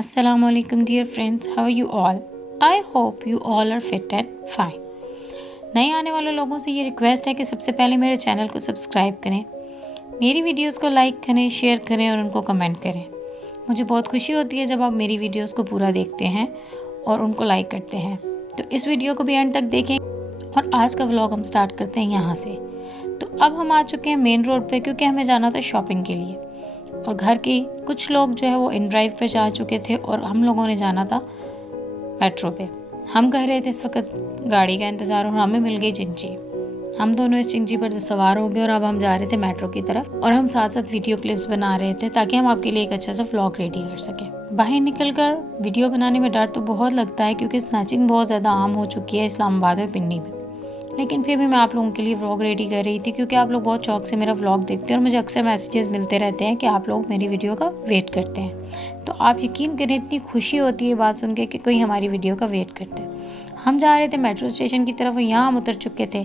Assalamualaikum dear friends, how are you all? I hope you all are fit and fine. नए आने वाले लोगों से ये रिक्वेस्ट है कि सबसे पहले मेरे चैनल को सब्सक्राइब करें, मेरी वीडियोस को लाइक करें, शेयर करें और उनको कमेंट करें। मुझे बहुत खुशी होती है जब आप मेरी वीडियोस को पूरा देखते हैं और उनको लाइक करते हैं। तो इस वीडियो को भी एंड तक देखें और आज का व्लॉग हम स्टार्ट करते हैं यहाँ से। तो अब हम आ चुके हैं मेन रोड पे क्योंकि हमें जाना था शॉपिंग के लिए और घर के कुछ लोग जो है वो इन ड्राइव पर जा चुके थे और हम लोगों ने जाना था मेट्रो पे। हम कर रहे थे इस वक्त गाड़ी का इंतज़ार और हमें मिल गई चिंची। हम दोनों इस चिंची पर सवार हो गए और अब हम जा रहे थे मेट्रो की तरफ और हम साथ साथ वीडियो क्लिप्स बना रहे थे ताकि हम आपके लिए एक अच्छा सा व्लॉग रेडी कर सकें। बाहर निकलकर वीडियो बनाने में डर तो बहुत लगता है क्योंकि स्नैचिंग बहुत ज़्यादा आम हो चुकी है इस्लामाबाद और पिंडी में, लेकिन फिर भी मैं आप लोगों के लिए व्लॉग रेडी कर रही थी क्योंकि आप लोग बहुत शौक से मेरा व्लॉग देखते हैं और मुझे अक्सर मैसेजेस मिलते रहते हैं कि आप लोग मेरी वीडियो का वेट करते हैं। तो आप यकीन करें इतनी खुशी होती है बात सुन के कि कोई हमारी वीडियो का वेट करता है। हम जा रहे थे मेट्रो स्टेशन की तरफ और यहाँ हम उतर चुके थे।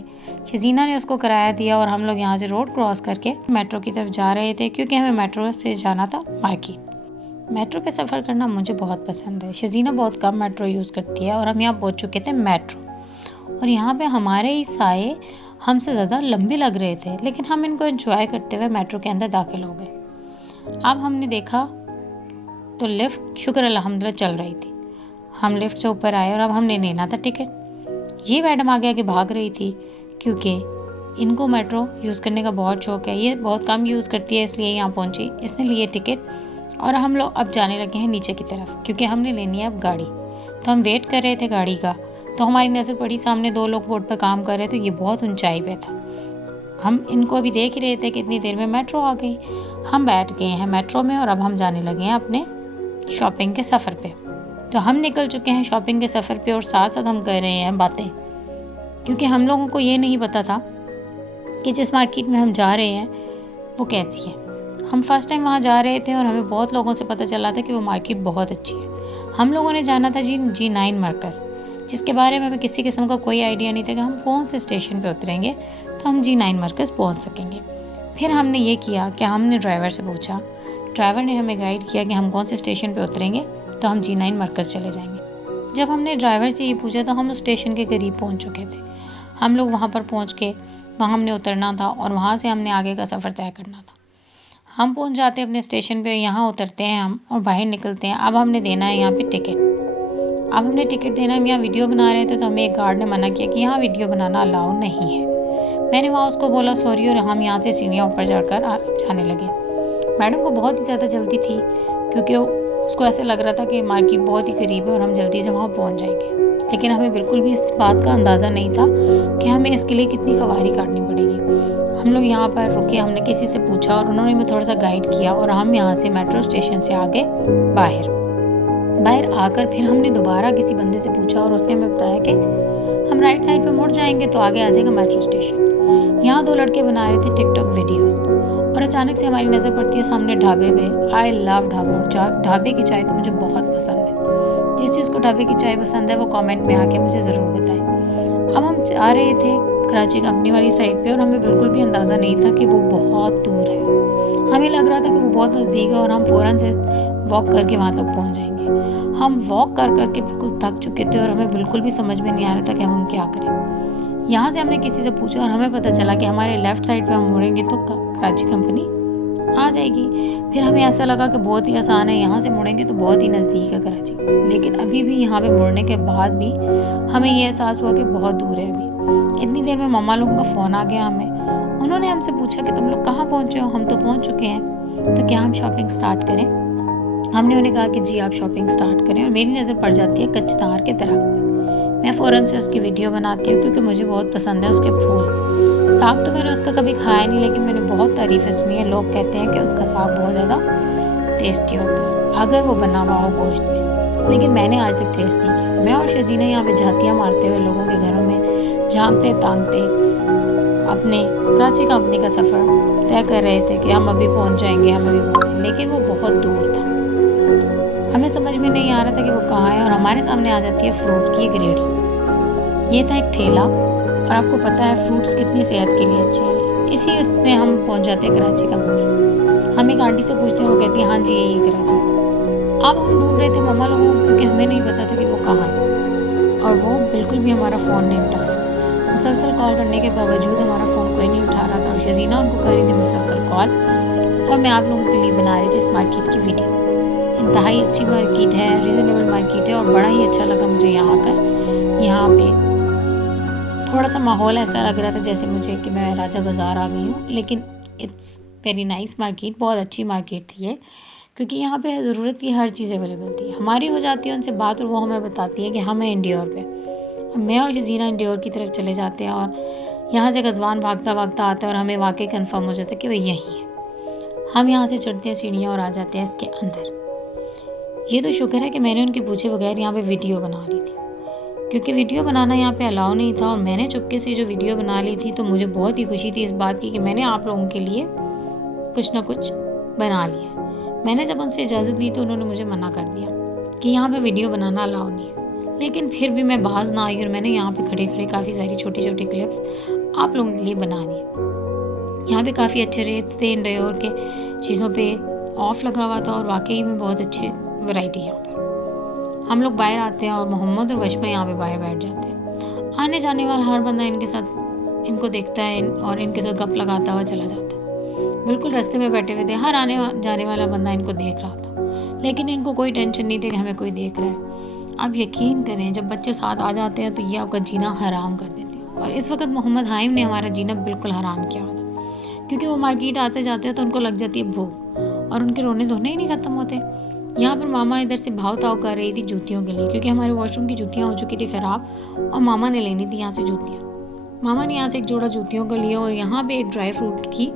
शजीना ने उसको किराया दिया और हम लोग यहाँ से रोड क्रॉस करके मेट्रो की तरफ जा रहे थे क्योंकि हमें मेट्रो से जाना था मार्केट। मेट्रो पे सफ़र करना मुझे बहुत पसंद है। शजीना बहुत कम मेट्रो यूज़ करती है और हम यहाँ पहुँच चुके थे मेट्रो और यहाँ पे हमारे ही साए हमसे ज़्यादा लंबे लग रहे थे, लेकिन हम इनको एंजॉय करते हुए मेट्रो के अंदर दाखिल हो गए। अब हमने देखा तो लिफ्ट शुक्र अल्हम्दुलिल्लाह चल रही थी। हम लिफ्ट से ऊपर आए और अब हमने लेना था टिकट। ये मैडम आगे आगे भाग रही थी क्योंकि इनको मेट्रो यूज़ करने का बहुत शौक़ है। ये बहुत कम यूज़ करती है इसलिए यहाँ पहुँची, इसने लिए टिकट और हम लोग अब जाने लगे हैं नीचे की तरफ क्योंकि हमने लेनी है अब गाड़ी। तो हम वेट कर रहे थे गाड़ी का, तो हमारी नज़र पड़ी सामने दो लोग बोर्ड पर काम कर रहे थे। ये बहुत ऊंचाई पे था। हम इनको अभी देख ही रहे थे कि इतनी देर में मेट्रो आ गई। हम बैठ गए हैं मेट्रो में और अब हम जाने लगे हैं अपने शॉपिंग के सफ़र पे। तो हम निकल चुके हैं शॉपिंग के सफ़र पे और साथ साथ हम कर रहे हैं बातें क्योंकि हम लोगों को ये नहीं पता था कि जिस मार्केट में हम जा रहे हैं वो कैसी है। हम फर्स्ट टाइम वहाँ जा रहे थे और हमें बहुत लोगों से पता चला था कि वो मार्केट बहुत अच्छी है। हम लोगों ने जाना था G9 मरकज़, जिसके बारे में हमें किसी किस्म का कोई आइडिया नहीं था कि हम कौन से स्टेशन पे उतरेंगे तो हम G9 मरकज़ पहुंच सकेंगे। फिर हमने ये किया कि हमने ड्राइवर से पूछा, ड्राइवर ने हमें गाइड किया कि हम कौन से स्टेशन पे उतरेंगे तो हम G9 मरकज़ चले जाएंगे। जब हमने ड्राइवर से ये पूछा तो हम उस स्टेशन के करीब पहुँच चुके थे। हम लोग वहाँ पर पहुँच के वहाँ हमने उतरना था और वहाँ से हमने आगे का सफ़र तय करना था। हम पहुँच जाते हैं अपने स्टेशन पर, यहाँ उतरते हैं हम और बाहर निकलते हैं। अब हमने देना है यहाँ पर टिकट। अब हमने टिकट देना, हम यहाँ वीडियो बना रहे थे तो हमें एक गार्ड ने मना किया कि यहाँ वीडियो बनाना अलाउ नहीं है। मैंने वहाँ उसको बोला सॉरी और हम यहाँ से सीढ़ियाँ ऊपर चढ़कर जाने लगे। मैडम को बहुत ही ज़्यादा जल्दी थी क्योंकि उसको ऐसे लग रहा था कि मार्केट बहुत ही करीब है और हम जल्दी से वहाँ पहुँच जाएंगे, लेकिन हमें बिल्कुल भी इस बात का अंदाज़ा नहीं था कि हमें इसके लिए कितनी सवारी काटनी पड़ेगी। हम लोग यहाँ पर रुके, हमने किसी से पूछा और उन्होंने हमें थोड़ा सा गाइड किया और हम यहाँ से मेट्रो स्टेशन से आगे बाहर आकर फिर हमने दोबारा किसी बंदे से पूछा और उसने हमें बताया कि हम राइट साइड पे मुड़ जाएंगे तो आगे आ जाएगा मेट्रो स्टेशन। यहाँ दो लड़के बना रहे थे टिकटॉक वीडियोस और अचानक से हमारी नज़र पड़ती है सामने ढाबे पे। I love dhaba. ढाबे की चाय तो मुझे बहुत पसंद है। जिस चीज़ को ढाबे की चाय पसंद है वो कॉमेंट में आके मुझे ज़रूर बताएं। अब हम जा रहे थे कराची कंपनी वाली साइड पे और हमें बिल्कुल भी अंदाज़ा नहीं था कि वो बहुत दूर है। हमें लग रहा था कि वो बहुत नज़दीक है और हम फ़ौरन से वॉक करके वहाँ तक पहुँच जाएंगे। हम वॉक कर करके बिल्कुल थक चुके थे और हमें बिल्कुल भी समझ में नहीं आ रहा था कि हम क्या करें। यहाँ से हमने किसी से पूछा और हमें पता चला कि हमारे लेफ़्ट साइड पे हम मुड़ेंगे तो कराची कंपनी आ जाएगी। फिर हमें ऐसा लगा कि बहुत ही आसान है, यहाँ से मुड़ेंगे तो बहुत ही नज़दीक है कराची, लेकिन अभी भी यहाँ पे मुड़ने के बाद भी हमें ये एहसास हुआ कि बहुत दूर है। अभी इतनी देर में मम्मा लोगों का फ़ोन आ गया हमें। उन्होंने हमसे पूछा कि तुम लोग कहाँ पहुँचे हो। हम तो पहुँच चुके हैं, तो क्या हम शॉपिंग स्टार्ट करें। हमने उन्हें कहा कि जी आप शॉपिंग स्टार्ट करें और मेरी नज़र पड़ जाती है कचनार के दरख्त पे। मैं फ़ौरन से उसकी वीडियो बनाती हूँ क्योंकि मुझे बहुत पसंद है उसके फूल। साग तो मैंने उसका कभी खाया नहीं, लेकिन मैंने बहुत तारीफ़ें सुनी है। लोग कहते हैं कि उसका साग बहुत ज़्यादा टेस्टी होता है अगर वो बना हुआ हो गोश्त में, लेकिन मैंने आज तक टेस्ट नहीं किया। मैं और शजीना यहाँ पे झातियाँ मारते हुए लोगों के घरों में झांकते तांकते अपने कराची कंपनी का सफ़र तय कर रहे थे कि हम अभी पहुँच जाएंगे, लेकिन वो बहुत दूर था। हमें समझ में नहीं आ रहा था कि वो कहाँ है और हमारे सामने आ जाती है फ्रूट की एक रेहड़ी। ये था एक ठेला और आपको पता है फ्रूट्स कितनी सेहत के लिए अच्छे हैं। इसी उसमें हम पहुंच जाते हैं कराची कंपनी। हम एक आंटी से पूछते हैं, वो कहती है हाँ जी यही कराची। अब हम ढूंढ रहे थे मम्मा लोगों को, क्योंकि हमें नहीं पता था कि वो कहाँ है, और वो बिल्कुल भी हमारा फ़ोन नहीं उठा रहा। मुसलसल कॉल करने के बावजूद हमारा फ़ोन कोई नहीं उठा रहा था, और शजीना उनको कर रही थी मुसलसल कॉल, और मैं आप लोगों के लिए बना रही थी इस मार्केट की वीडियो। इंतहाई अच्छी मार्केट है, रीज़नेबल मार्केट है, और बड़ा ही अच्छा लगा मुझे यहाँ आकर। यहाँ पे थोड़ा सा माहौल ऐसा लग रहा था जैसे मुझे कि मैं राजा बाज़ार आ गई हूँ, लेकिन इट्स वेरी नाइस मार्केट, बहुत अच्छी मार्केट थी ये, क्योंकि यहाँ पे ज़रूरत की हर चीज़ अवेलेबल थी। हमारी हो जाती है उनसे बात, और वो हमें बताती है कि हम हैं इंडियोर पे, मैं और शजीना इंडियोर की तरफ चले जाते हैं, और यहाँ से गजवान भागता भागता आता है, और हमें वाकई कंफर्म हो जाता है कि वही यहीं है। हम यहाँ से चढ़ते हैं सीढ़ियाँ और आ जाते हैं इसके अंदर। ये तो शुक्र है कि मैंने उनके पूछे बगैर यहाँ पे वीडियो बना ली थी, क्योंकि वीडियो बनाना यहाँ पे अलाउ नहीं था, और मैंने चुपके से जो वीडियो बना ली थी, तो मुझे बहुत ही खुशी थी इस बात की कि मैंने आप लोगों के लिए कुछ ना कुछ बना लिया। मैंने जब उनसे इजाज़त ली तो उन्होंने मुझे मना कर दिया कि यहाँ पे वीडियो बनाना अलाउ नहीं है, लेकिन फिर भी मैं बाज ना आई, और मैंने यहाँ पे खड़े खड़े काफ़ी सारी छोटी छोटी क्लिप्स आप लोगों के लिए बना ली। यहाँ पे काफ़ी अच्छे रेट्स थे, इंडियोर के चीज़ों पे ऑफ लगा हुआ था, और वाकई में बहुत अच्छी वैरायटी यहाँ पर। हम लोग बाहर आते हैं, और मोहम्मद और वशमा यहाँ पे बाहर बैठ जाते हैं। आने जाने वाला हर बंदा इनके साथ इनको देखता है और इनके साथ गप लगाता हुआ चला जाता है। बिल्कुल रास्ते में बैठे हुए थे, हर आने जाने वाला बंदा इनको देख रहा था, लेकिन इनको कोई टेंशन नहीं थी कि हमें कोई देख रहा है। आप यकीन करें, जब बच्चे साथ आ जाते हैं तो ये आपका जीना हराम कर देते हैं, और इस वक्त मोहम्मद हाइम ने हमारा जीना बिल्कुल हराम किया हुआ था, क्योंकि वो मार्केट आते जाते हैं तो उनको लग जाती है भूख, और उनके रोने धोने ही नहीं ख़त्म होते। यहाँ पर मामा इधर से भाव ताव कर रही थी जूतियों के लिए, क्योंकि हमारे वॉशरूम की जूतियाँ हो चुकी थी ख़राब, और मामा ने लेनी थी यहाँ से जूतियाँ। मामा ने यहाँ से एक जोड़ा जूतियों का लिया, और यहाँ पे एक ड्राई फ्रूट की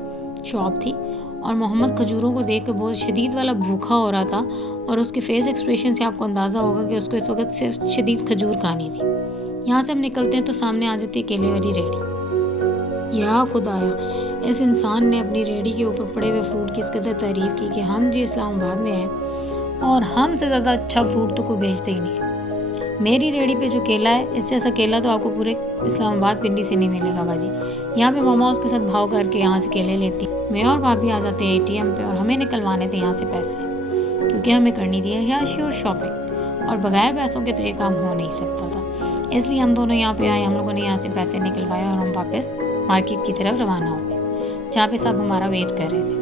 शॉप थी, और मोहम्मद खजूरों को देख कर बहुत शदीद वाला भूखा हो रहा था, और उसके फेस एक्सप्रेशन से आपको अंदाज़ा होगा कि उसको इस वक्त सिर्फ शदीद खजूर खानी थी। यहाँ से हम निकलते हैं तो सामने आ जाती है केले वाली रेडी। या खुदाया, इस इंसान ने अपनी रेडी के ऊपर पड़े हुए फ्रूट की इस कदर तारीफ़ की कि हम जी इस्लामाबाद में हैं, और हमसे ज़्यादा अच्छा फ्रूट तो कोई बेचते ही नहीं है। मेरी रेडी पे जो केला है, इस जैसा केला तो आपको पूरे इस्लामाबाद पिंडी से नहीं मिलेगा बाजी। यहाँ पे मामा उसके साथ भाव करके यहाँ से केले लेती, मैं और भाभी आ जाते हैं ATM पे, और हमें निकलवाने थे यहाँ से पैसे, क्योंकि हमें करनी थी अय्याशी और शॉपिंग, और बगैर पैसों के तो ये काम हो नहीं सकता था। इसलिए हम दोनों यहाँ पे आए, हम लोगों ने यहाँ से पैसे निकलवाए, और हम वापस मार्केट की तरफ रवाना हो गए, जहाँ पे सब हमारा वेट कर रहे थे।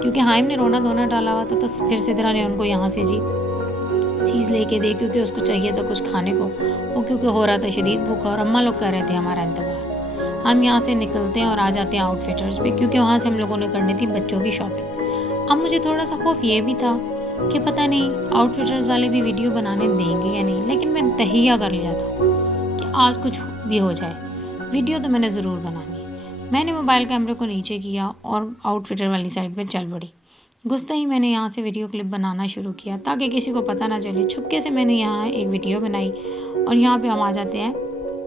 क्योंकि हाइम ने रोना धोना डाला हुआ था, तो फिर सिदरा ने उनको यहाँ से जी चीज़ लेके दी, क्योंकि उसको चाहिए था कुछ खाने को, वो क्योंकि हो रहा था शदीद भूखा, और अम्मा लोग कर रहे थे हमारा इंतज़ार। हम यहाँ से निकलते हैं और आ जाते हैं आउटफिटर्स पे, क्योंकि वहाँ से हम लोगों ने करनी थी बच्चों की शॉपिंग। अब मुझे थोड़ा सा खौफ ये भी था कि पता नहीं आउटफिटर्स वाले भी वीडियो बनाने देंगे या नहीं, लेकिन मैं तहिया कर लिया था कि आज कुछ भी हो जाए, वीडियो तो मैंने ज़रूर बनानी। मैंने मोबाइल कैमरे को नीचे किया और आउटफिटर वाली साइड पर चल पड़ी। घुसते ही मैंने यहाँ से वीडियो क्लिप बनाना शुरू किया, ताकि किसी को पता ना चले। छुपके से मैंने यहाँ एक वीडियो बनाई, और यहाँ पे हम आ जाते हैं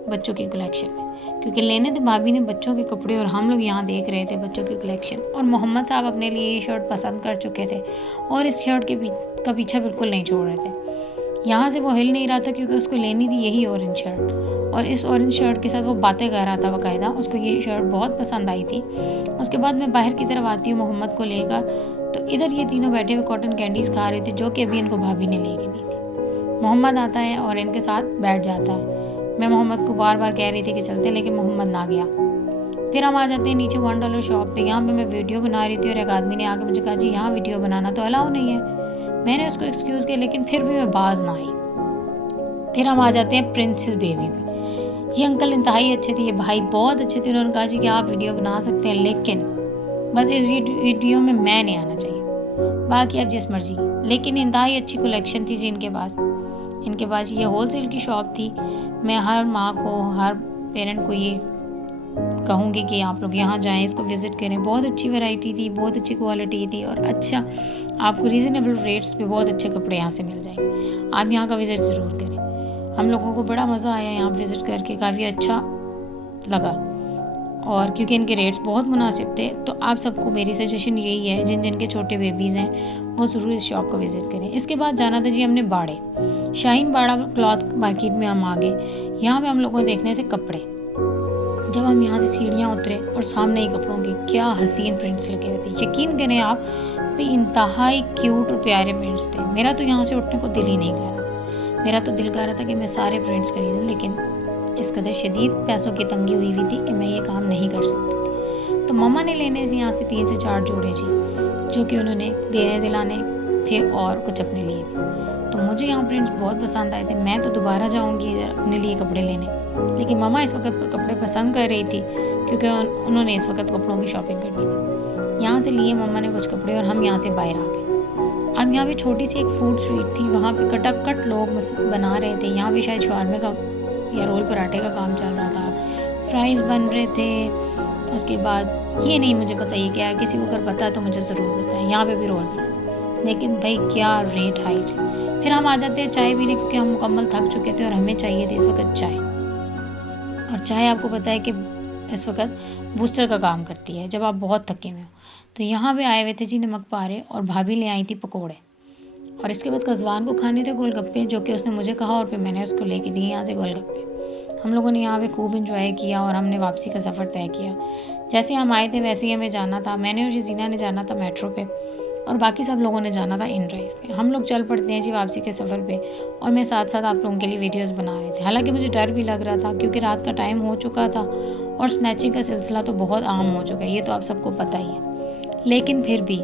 बच्चों की कलेक्शन में, क्योंकि लेने थे भाभी ने बच्चों के कपड़े, और हम लोग यहाँ देख रहे थे बच्चों की कलेक्शन। और मोहम्मद साहब अपने लिए ये शर्ट पसंद कर चुके थे, और इस शर्ट का पीछा बिल्कुल नहीं छोड़ रहे थे। यहाँ से वो हिल नहीं रहा था, क्योंकि उसको लेनी थी यही ऑरेंज शर्ट, और इस ऑरेंज शर्ट के साथ वो बातें कर रहा था बाकायदा। उसको ये शर्ट बहुत पसंद आई थी। उसके बाद मैं बाहर की तरफ आती हूँ मोहम्मद को लेकर, तो इधर ये तीनों बैठे हुए कॉटन कैंडीज़ खा रहे थे, जो कि अभी इनको भाभी ने लेके दी थी। मोहम्मद आता है और इनके साथ बैठ जाता है। मैं मोहम्मद को बार बार कह रही थी कि चलते, लेकिन मोहम्मद ना गया। फिर हम आ जाते हैं नीचे $1 शॉप पे। यहाँ पे मैं वीडियो बना रही थी, और एक आदमी ने आके मुझे कहा जी यहाँ वीडियो बनाना तो अलाउ नहीं है। मैंने उसको एक्सक्यूज़ किया, लेकिन फिर भी मैं बाज ना आई। फिर हम आ जाते हैं प्रिंसेस बेबी पे। ये अंकल इंतहाई अच्छे थे, ये भाई बहुत अच्छे थे। उन्होंने कहा जी कि आप वीडियो बना सकते हैं, लेकिन बस इस वीडियो में मैं नहीं आना चाहिए, बाकी आप जिस मर्जी। लेकिन इंतहाई अच्छी कलेक्शन थी जी इनके पास ये होलसेल की शॉप थी। मैं हर माँ को, हर पेरेंट को ये कहूँगी कि आप लोग यहाँ जाएं, इसको विज़िट करें। बहुत अच्छी वैरायटी थी, बहुत अच्छी क्वालिटी थी, और अच्छा आपको रीज़नेबल रेट्स पे बहुत अच्छे कपड़े यहाँ से मिल जाएंगे। आप यहाँ का विज़िट ज़रूर करें। हम लोगों को बड़ा मज़ा आया यहाँ विज़िट करके, काफ़ी अच्छा लगा, और क्योंकि इनके रेट्स बहुत मुनासिब थे। तो आप सबको मेरी सजेशन यही है, जिन जिन के छोटे बेबीज़ हैं वो ज़रूर इस शॉप को विज़िट करें। इसके बाद जाना था जी हमने बाड़े, शाहीन बाड़ा क्लॉथ मार्केट में हम आ गए। यहाँ पे हम लोगों को देखने थे कपड़े। जब हम यहाँ से सीढ़ियाँ उतरे और सामने ही कपड़ों के क्या हसीन प्रिंट्स लगे हुए थे, यकीन करें आप, भी इंतहाई क्यूट और प्यारे प्रिंट्स थे। मेरा तो यहाँ से उठने को दिल ही नहीं कर रहा। मेरा तो दिल कर रहा था कि मैं सारे प्रिंट्स खरीदूँ, लेकिन इस कदर शदीद पैसों की तंगी हुई हुई थी कि मैं ये काम नहीं कर सकती थी। तो मम्मा ने लेने से यहाँ से 3 से 4 जोड़े जी, जो कि उन्होंने देने दिलाने थे और कुछ अपने लिए भी। तो मुझे यहाँ प्रिंट्स बहुत पसंद आए थे। मैं तो दोबारा जाऊँगी इधर अपने लिए कपड़े लेने, लेकिन मम्मा इस वक्त कपड़े पसंद कर रही थी क्योंकि उन्होंने इस वक्त कपड़ों की शॉपिंग करनी थी। यहाँ से लिए मम्मा ने कुछ कपड़े और हम यहाँ से बाहर आ गए। अब यहाँ पे छोटी सी एक फूड स्ट्रीट थी, वहाँ पे कटाकट लोग बना रहे थे। यहाँ पे शायद शवारमे का या रोल पराठे का काम चल रहा था, फ्राइज़ बन रहे थे। उसके बाद ये नहीं मुझे पता ये क्या है, किसी को अगर पता है तो मुझे ज़रूर बताएं। यहाँ पे भी रोल बना, लेकिन भाई क्या रेट हाई थी। फिर हम आ जाते हैं चाय पीने, क्योंकि हम मुकम्मल थक चुके थे और हमें चाहिए थी इस वक्त चाय। और चाय आपको पता है कि इस वक्त बूस्टर का काम करती है जब आप बहुत थके हुए हो। तो यहाँ पे आए हुए थे जी नमक पारे, और भाभी ले आई थी पकोड़े, और इसके बाद कज़वान को खाने थे गोलगप्पे, जो कि उसने मुझे कहा और फिर मैंने उसको लेके दिए यहाँ से गोलगप्पे। हम लोगों ने यहाँ पे खूब इंजॉय किया और हमने वापसी का सफ़र तय किया। जैसे हम आए थे वैसे ही हमें जाना था। मैंने और शजीना ने जाना था मेट्रो पे, और बाकी सब लोगों ने जाना था इन ड्राइव पे। हम लोग चल पड़ते हैं जी वापसी के सफ़र पे, और मैं साथ साथ आप लोगों के लिए वीडियोस बना रहे थे। हालांकि मुझे डर भी लग रहा था क्योंकि रात का टाइम हो चुका था और स्नैचिंग का सिलसिला तो बहुत आम हो चुका है, ये तो आप सबको पता ही है। लेकिन फिर भी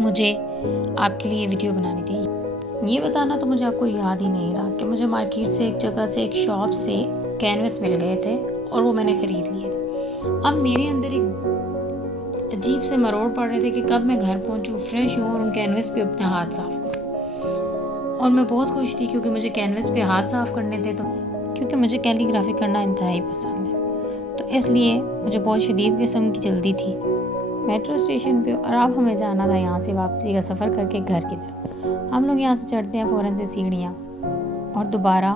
मुझे आपके लिए वीडियो बनानी थी। ये बताना तो मुझे आपको याद ही नहीं रहा कि मुझे मार्केट से एक जगह से एक शॉप से कैनवस मिल गए थे और वो मैंने ख़रीद लिए थे। अब मेरे अंदर एक अजीब से मरोड़ पड़ रहे थे कि कब मैं घर पहुंचूं, फ्रेश हूँ और उन कैनवस पे अपने हाथ साफ करूँ। और मैं बहुत खुश थी क्योंकि मुझे कैनवस पे हाथ साफ करने थे, तो क्योंकि मुझे कैलीग्राफी करना इंतहाई पसंद है, तो इसलिए मुझे बहुत शदीद किस्म की जल्दी थी मेट्रो स्टेशन पे। और अब हमें जाना था यहाँ से वापसी का सफ़र करके घर की तरफ। हम लोग यहाँ से चढ़ते हैं फ़ौरन से सीढ़ियाँ, और दोबारा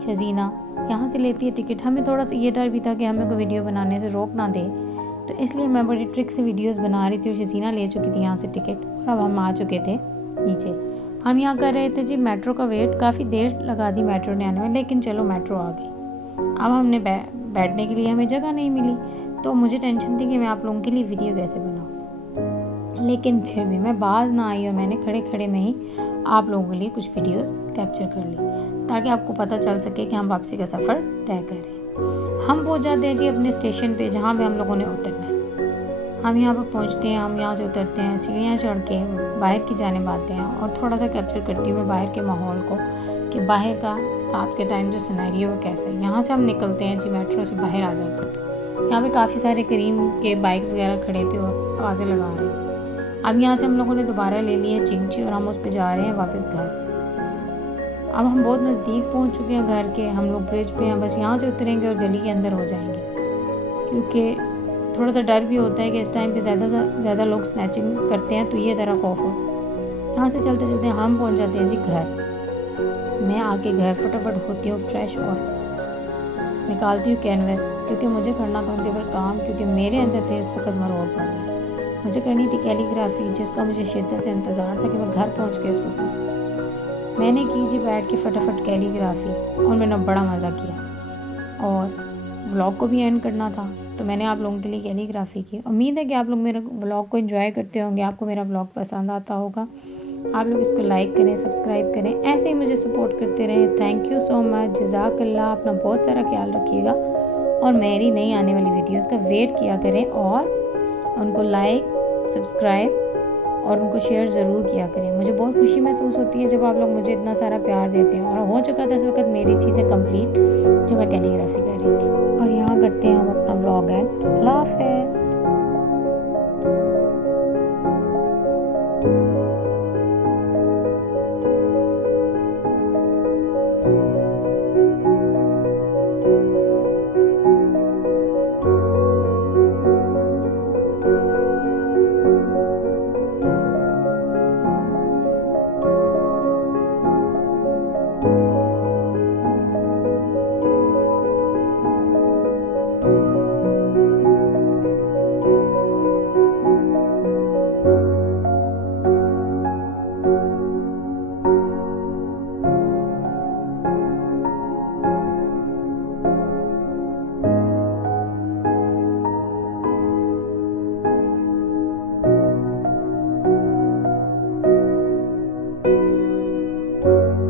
शजीना यहाँ से लेती है टिकट। हमें थोड़ा सा ये डर भी था कि हमें कोई वीडियो बनाने से रोक ना दे, तो इसलिए मैं बड़ी ट्रिक से वीडियोस बना रही थी। और शजीना ले चुकी थी यहाँ से टिकट, और अब हम आ चुके थे नीचे। हम यहाँ कर रहे थे जी मेट्रो का वेट। काफ़ी देर लगा दी मेट्रो ने आने में, लेकिन चलो मेट्रो आ गई। अब हमने बैठने के लिए हमें जगह नहीं मिली, तो मुझे टेंशन थी कि मैं आप लोगों के लिए वीडियो कैसे बनाऊँ। लेकिन फिर भी मैं बाज ना आई और मैंने खड़े खड़े में ही आप लोगों के लिए कुछ वीडियोस कैप्चर कर ली, ताकि आपको पता चल सके कि हम वापसी का सफ़र तय करें। हम पहुंच जाते हैं जी अपने स्टेशन पे, जहाँ पे हम लोगों ने उतरना है। हम यहाँ पर पहुँचते हैं, हम यहाँ से उतरते हैं, सीढ़ियाँ चढ़ के बाहर की जानिब आते हैं, और थोड़ा सा कैप्चर करती हूँ मैं बाहर के माहौल को कि बाहर का रात के टाइम जो सिनेरियो है कैसा है। यहाँ से हम निकलते हैं जी, मेट्रो से बाहर आ जाते हैं। यहाँ पे काफ़ी सारे करीम के बाइक्स वगैरह खड़े थे और आवाज़ें लगा रहे थे। अब यहाँ से हम लोगों ने दोबारा ले ली है चिंची, और हम उस पर जा रहे हैं वापस घर। अब हम बहुत नज़दीक पहुँच चुके हैं घर के। हम लोग ब्रिज पे हैं, बस यहाँ से उतरेंगे और गली के अंदर हो जाएंगे, क्योंकि थोड़ा सा डर भी होता है कि इस टाइम पे ज़्यादा लोग स्नैचिंग करते हैं, तो ये ज़रा खौफ हो। यहाँ से चलते चलते हम पहुँच जाते हैं जी घर। मैं आके घर फटाफट होती हूँ फ्रेश और निकालती हूँ कैनवस, क्योंकि मुझे करना था उनके ऊपर काम, क्योंकि मेरे अंदर थे इस वक्त मरोड़ पड़ रहे। मुझे करनी थी कैलीग्राफी, जिसका मुझे शिद्दत से इंतज़ार था कि मैं घर पहुँच के इसको करूँ। मैंने की जी बैठ के फटाफट कैलीग्राफी, और मैंने बड़ा मज़ा किया। और व्लॉग को भी एंड करना था, तो मैंने आप लोगों के लिए कैलीग्राफी की। उम्मीद है कि आप लोग मेरे व्लॉग को एंजॉय करते होंगे, आपको मेरा व्लॉग पसंद आता होगा। आप लोग इसको लाइक करें, सब्सक्राइब करें, ऐसे ही मुझे सपोर्ट करते रहें। थैंक यू सो मच, जज़ाकल्लाह। अपना बहुत सारा ख्याल रखिएगा, और मेरी नई आने वाली वीडियोस का वेट किया करें, और उनको लाइक, सब्सक्राइब और उनको शेयर ज़रूर किया करें। मुझे बहुत खुशी महसूस होती है जब आप लोग मुझे इतना सारा प्यार देते हैं। और हो चुका था इस वक्त मेरी चीज़ें कंप्लीट, जो मैं कैलीग्राफी कर रही थी। और यहाँ करते हैं हम अपना व्लॉग एंड। अल्लाह हाफ़िज़। है।